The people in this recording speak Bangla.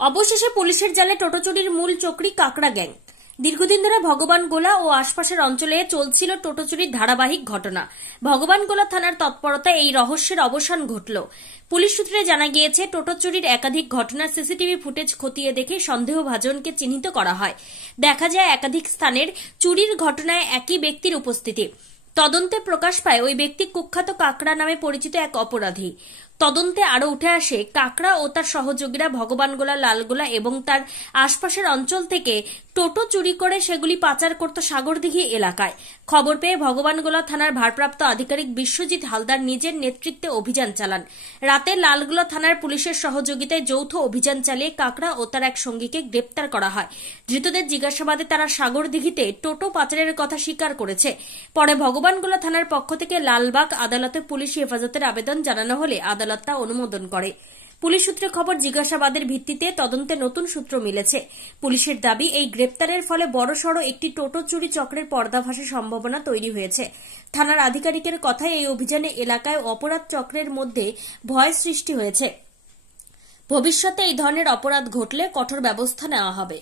অবশেষে পুলিশের জালে টোটো চুরির মূল চক্রী কাকড়া গ্যাং। দীর্ঘদিন ধরে ভগবানগোলা ও আশপাশের অঞ্চলে চলছিল টোটো চুরির ধারাবাহিক ঘটনা। ভগবানগোলা থানার তৎপরতায় এই রহস্যের অবসান ঘটল। পুলিশ সূত্রে জানা গিয়েছে, টোটো চুরির একাধিক ঘটনার সিসিটিভি ফুটেজ খতিয়ে দেখে সন্দেহভাজনকে চিহ্নিত করা হয়। দেখা যায় একাধিক স্থানের চুরির ঘটনায় একই ব্যক্তির উপস্থিতি। তদন্তে প্রকাশ পায় ওই ব্যক্তি কুখ্যাত কাকড়া নামে পরিচিত এক অপরাধী। তদন্তে আরো উঠে আসে, কাকড়া ও তার সহযোগীরা ভগবানগোলা, লালগোলা এবং তার আশপাশের অঞ্চল থেকে টোটো চুরি করে সেগুলি পাচার করত সাগরদিঘি এলাকায়। খবর পেয়ে ভগবানগোলা থানার ভারপ্রাপ্ত আধিকারিক বিশ্বজিৎ হালদার নিজের নেতৃত্বে অভিযান চালান। রাতে লালগোলা থানার পুলিশের সহযোগিতায় যৌথ অভিযান চালিয়ে কাকড়া ও তার এক সঙ্গীকে গ্রেপ্তার করা হয়। ধৃতদের জিজ্ঞাসাবাদে তারা সাগরদিঘিতে টোটো পাচারের কথা স্বীকার করেছে। পরে ভগবানগোলা থানার পক্ষ থেকে লালবাগ আদালতে পুলিশি হেফাজতের আবেদন জানানো হলে আদালত তা অনুমোদন করে। পুলিশ সূত্রে খবর, জিজ্ঞাসাবাদের ভিত্তিতে তদন্তে নতুন সূত্র মিলেছে। পুলিশের দাবি, এই গ্রেপ্তারের ফলে বড়সড় একটি টোটো চুরি চক্রের পর্দাফাঁসের সম্ভাবনা তৈরি হয়েছে। থানার আধিকারিকের কথায়, এই অভিযানে এলাকায় অপরাধ চক্রের মধ্যে ভয় সৃষ্টি হয়েছে। ভবিষ্যতে এই ধরনের অপরাধ ঘটলে কঠোর ব্যবস্থা নেওয়া হবে।